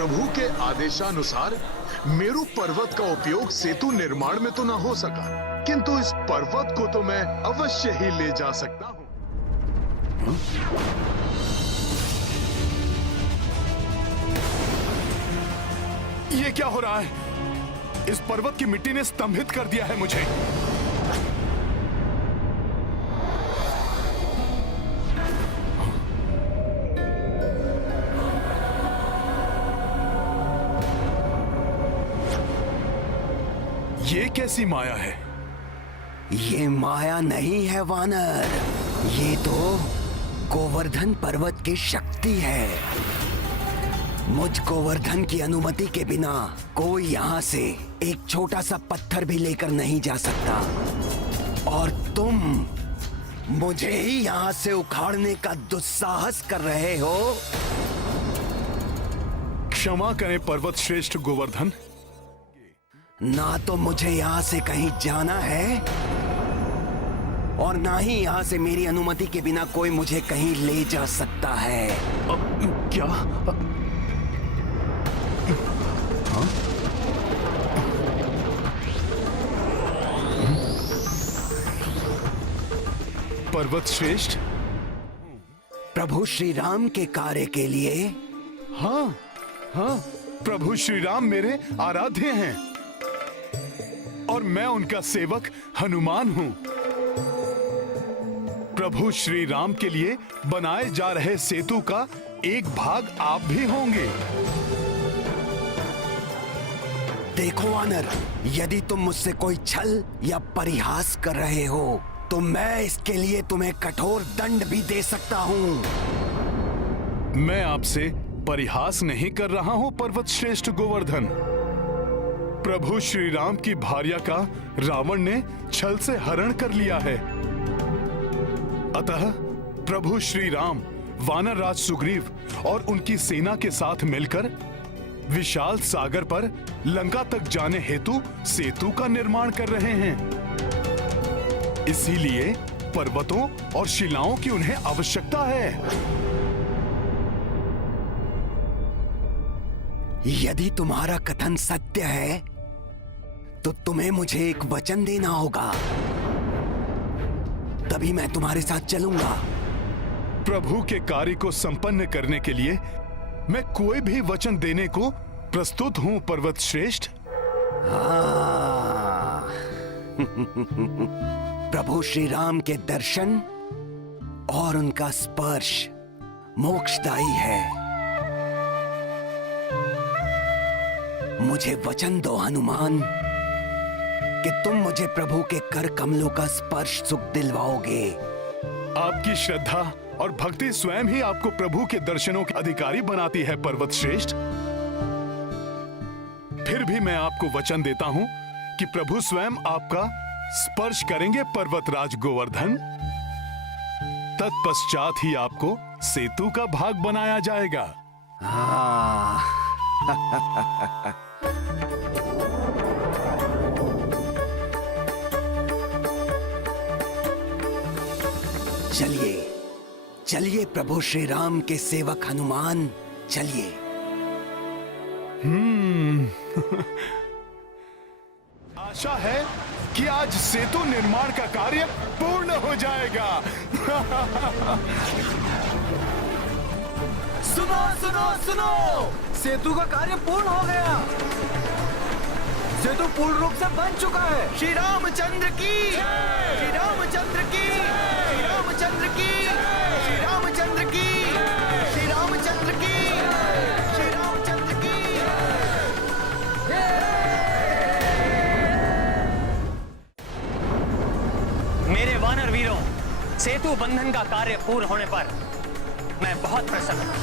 प्रभु के आदेशानुसार मेरु पर्वत का उपयोग सेतु निर्माण में तो ना हो सका, किंतु इस पर्वत को तो मैं अवश्य ही ले जा सकता हूँ। ये क्या हो रहा है? इस पर्वत की मिट्टी ने स्तंभित कर दिया है मुझे। ये कैसी माया है? ये माया नहीं है वानर, ये तो गोवर्धन पर्वत की शक्ति है। मुझ गोवर्धन की अनुमति के बिना कोई यहाँ से एक छोटा सा पत्थर भी लेकर नहीं जा सकता, और तुम मुझे ही यहाँ से उखाड़ने का दुस्साहस कर रहे हो। क्षमा करें पर्वत श्रेष्ठ गोवर्धन। ना तो मुझे यहाँ से कहीं जाना है और ना ही यहाँ से मेरी अनुमति के बिना कोई मुझे कहीं ले जा सकता है। क्या? हाँ? पर्वत श्रेष्ठ, प्रभु श्री राम के कार्य के लिए? हाँ हाँ, प्रभु श्री राम मेरे आराध्य हैं और मैं उनका सेवक हनुमान हूं। प्रभु श्री राम के लिए बनाए जा रहे सेतु का एक भाग आप भी होंगे। देखो वानर, यदि तुम मुझसे कोई छल या परिहास कर रहे हो तो मैं इसके लिए तुम्हें कठोर दंड भी दे सकता हूँ। मैं आपसे परिहास नहीं कर रहा हूं पर्वत श्रेष्ठ गोवर्धन। प्रभु श्री राम की भार्या का रावण ने छल से हरण कर लिया है। अतः प्रभु श्री राम वानर राज सुग्रीव और उनकी सेना के साथ मिलकर विशाल सागर पर लंका तक जाने हेतु सेतु का निर्माण कर रहे हैं। इसीलिए पर्वतों और शिलाओं की उन्हें आवश्यकता है। यदि तुम्हारा कथन सत्य है तो तुम्हें मुझे एक वचन देना होगा, तभी मैं तुम्हारे साथ चलूंगा। प्रभु के कार्य को संपन्न करने के लिए मैं कोई भी वचन देने को प्रस्तुत हूं पर्वत श्रेष्ठ। प्रभु श्री राम के दर्शन और उनका स्पर्श मोक्षदायी है। मुझे वचन दो हनुमान कि तुम मुझे प्रभु के कर कमलों का स्पर्श सुख दिलवाओगे। आपकी श्रद्धा और भक्ति स्वयं ही आपको प्रभु के दर्शनों के अधिकारी बनाती है पर्वत श्रेष्ठ। फिर भी मैं आपको वचन देता हूं कि प्रभु स्वयं आपका स्पर्श करेंगे पर्वतराज गोवर्धन। तत्पश्चात ही आपको सेतु का भाग बनाया जाएगा। चलिए चलिए प्रभु श्री राम के सेवक हनुमान, चलिए। आशा है कि आज सेतु निर्माण का कार्य पूर्ण हो जाएगा। सुनो सुनो सुनो, सेतु का कार्य पूर्ण हो गया। सेतु पूर्ण रूप से बन चुका है। श्री रामचंद्र की, श्री रामचंद्र की, श्री रामचंद्र की, श्री रामचंद्र की, श्री रामचंद्र की, श्री रामचंद्र की। मेरे वानर वीरों, सेतु बंधन का कार्य पूर्ण होने पर मैं बहुत प्रसन्न हूं।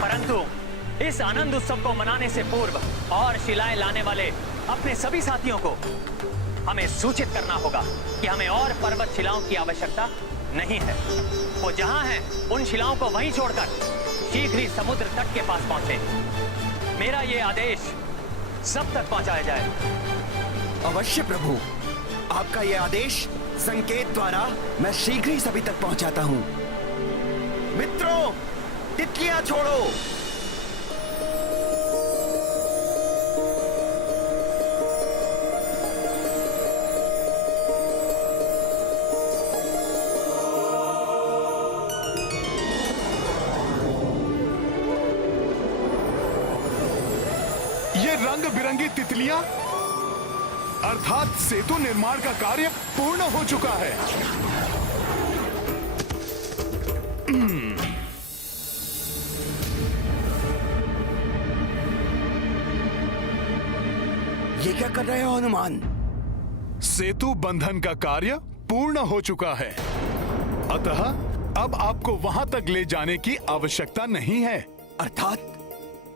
परंतु इस आनंद उत्सव को मनाने से पूर्व और शिलाएं लाने वाले अपने सभी साथियों को हमें सूचित करना होगा कि हमें और पर्वत शिलाओं की आवश्यकता नहीं है। वो जहां हैं उन शिलाओं को वहीं छोड़कर शीघ्र ही समुद्र तट के पास पहुंचे। मेरा ये आदेश सब तक पहुंचाया जाए। अवश्य प्रभु, आपका यह आदेश संकेत द्वारा मैं शीघ्र ही सभी तक पहुंचाता हूं। मित्रों, तितलियां छोड़ो। ये रंग बिरंगी तितलियां, अर्थात सेतु निर्माण का कार्य पूर्ण हो चुका है। ये क्या कर रहे हो हनुमान? सेतु बंधन का कार्य पूर्ण हो चुका है, अतः अब आपको वहां तक ले जाने की आवश्यकता नहीं है। अर्थात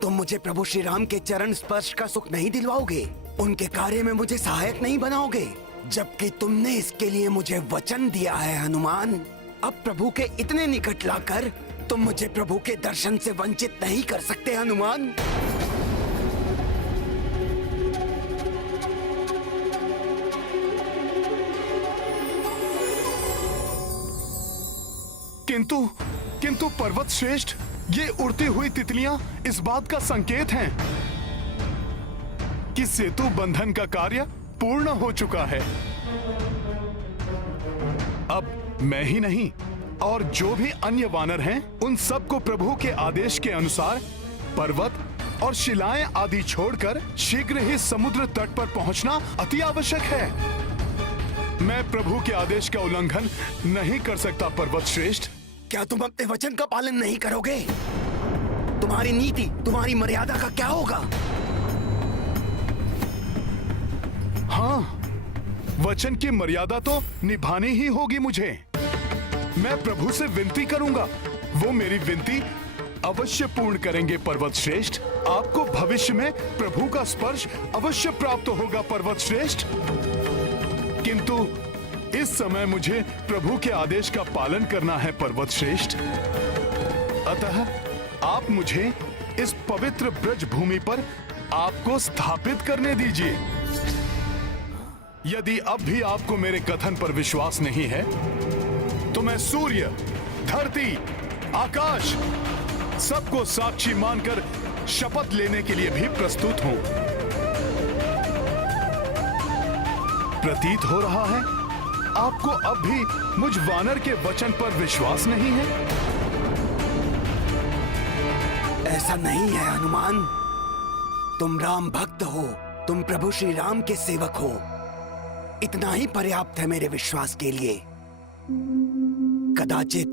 तुम मुझे प्रभु श्री राम के चरण स्पर्श का सुख नहीं दिलवाओगे, उनके कार्य में मुझे सहायक नहीं बनाओगे, जबकि तुमने इसके लिए मुझे वचन दिया है हनुमान। अब प्रभु के इतने निकट लाकर तुम मुझे प्रभु के दर्शन से वंचित नहीं कर सकते हनुमान। किंतु पर्वत श्रेष्ठ, ये उड़ती हुई तितलियां इस बात का संकेत हैं कि सेतु बंधन का कार्य पूर्ण हो चुका है। अब मैं ही नहीं और जो भी अन्य वानर हैं, उन सबको प्रभु के आदेश के अनुसार पर्वत और शिलाएं आदि छोड़कर शीघ्र ही समुद्र तट पर पहुंचना अति आवश्यक है। मैं प्रभु के आदेश का उल्लंघन नहीं कर सकता पर्वत श्रेष्ठ। क्या तुम अपने वचन का पालन नहीं करोगे? तुम्हारी नीति, तुम्हारी मर्यादा का क्या होगा? हाँ, वचन की मर्यादा तो निभानी ही होगी मुझे। मैं प्रभु से विनती करूंगा, वो मेरी विनती अवश्य पूर्ण करेंगे पर्वत श्रेष्ठ। आपको भविष्य में प्रभु का स्पर्श अवश्य प्राप्त होगा पर्वत श्रेष्ठ। किंतु इस समय मुझे प्रभु के आदेश का पालन करना है पर्वत श्रेष्ठ। अतः आप मुझे इस पवित्र ब्रज भूमि पर आपको स्थापित करने दीजिए। यदि अब भी आपको मेरे कथन पर विश्वास नहीं है, तो मैं सूर्य, धरती, आकाश सबको साक्षी मानकर शपथ लेने के लिए भी प्रस्तुत हूं। प्रतीत हो रहा है आपको अब भी मुझ वानर के वचन पर विश्वास नहीं है। ऐसा नहीं है हनुमान, तुम राम भक्त हो, तुम प्रभु श्री राम के सेवक हो, इतना ही पर्याप्त है मेरे विश्वास के लिए। कदाचित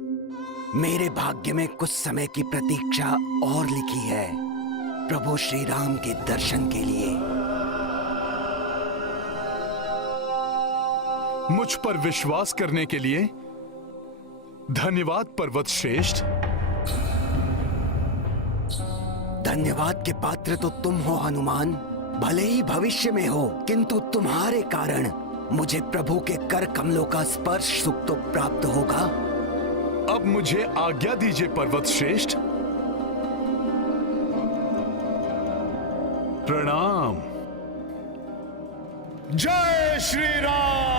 मेरे भाग्य में कुछ समय की प्रतीक्षा और लिखी है प्रभु श्री राम के दर्शन के लिए। मुझ पर विश्वास करने के लिए धन्यवाद पर्वत श्रेष्ठ। धन्यवाद के पात्र तो तुम हो हनुमान, भले ही भविष्य में हो, किंतु तुम्हारे कारण मुझे प्रभु के कर कमलों का स्पर्श सुख तो प्राप्त होगा। अब मुझे आज्ञा दीजिए पर्वत श्रेष्ठ। प्रणाम। जय श्री राम।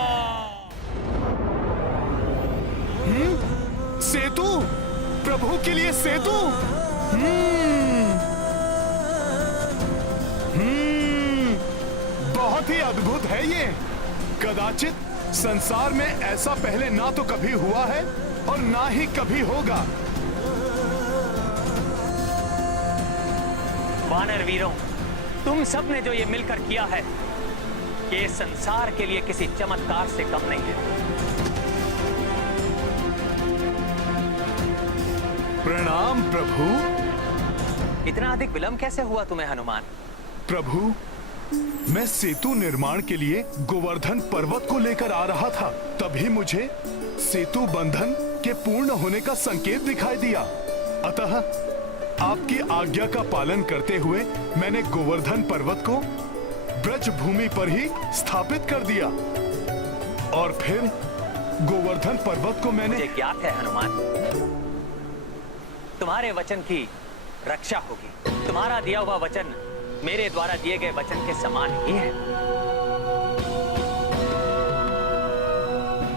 सेतु, प्रभु के लिए सेतु। बहुत ही अद्भुत है ये। कदाचित संसार में ऐसा पहले ना तो कभी हुआ है और ना ही कभी होगा। वानर वीरों, तुम सब ने जो ये मिलकर किया है, ये संसार के लिए किसी चमत्कार से कम नहीं है। प्रणाम प्रभु। इतना अधिक विलंब कैसे हुआ तुम्हें हनुमान? प्रभु, मैं सेतु निर्माण के लिए गोवर्धन पर्वत को लेकर आ रहा था, तभी मुझे सेतु बंधन के पूर्ण होने का संकेत दिखाई दिया। अतः आपकी आज्ञा का पालन करते हुए मैंने गोवर्धन पर्वत को ब्रज भूमि पर ही स्थापित कर दिया और फिर गोवर्धन पर्वत को मैंने। मुझे ज्ञात है हनुमान, तुम्हारे वचन की रक्षा होगी। तुम्हारा दिया हुआ वचन मेरे द्वारा दिए गए वचन के समान ही है।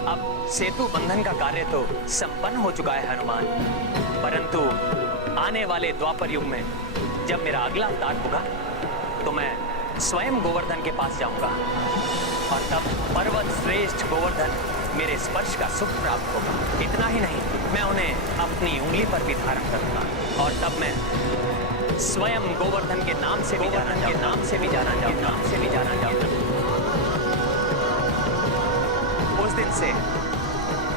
अब सेतु बंधन का कार्य तो संपन्न हो चुका है हनुमान, परंतु आने वाले द्वापर युग में जब मेरा अगला अवतार होगा तो मैं स्वयं गोवर्धन के पास जाऊंगा और तब पर्वत श्रेष्ठ गोवर्धन मेरे स्पर्श का सुख प्राप्त होगा। इतना ही नहीं, मैं उन्हें अपनी उंगली पर भी धारण करूंगा और तब मैं स्वयं गोवर्धन के नाम से भी जाना जाऊंगा। उस दिन से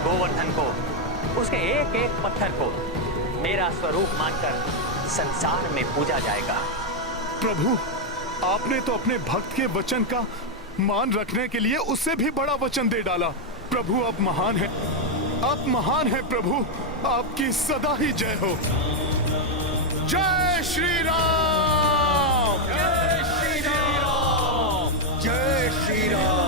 गोवर्धन को, उसके एक एक पत्थर को मेरा स्वरूप मानकर संसार में पूजा जाएगा। प्रभु, आपने तो अपने भक्त के वचन का मान रखने के लिए उससे भी बड़ा वचन दे डाला। प्रभु आप महान हैं, आप महान हैं प्रभु, आपकी सदा ही जय हो। जय श्री राम, जय श्री राम, जय श्री राम।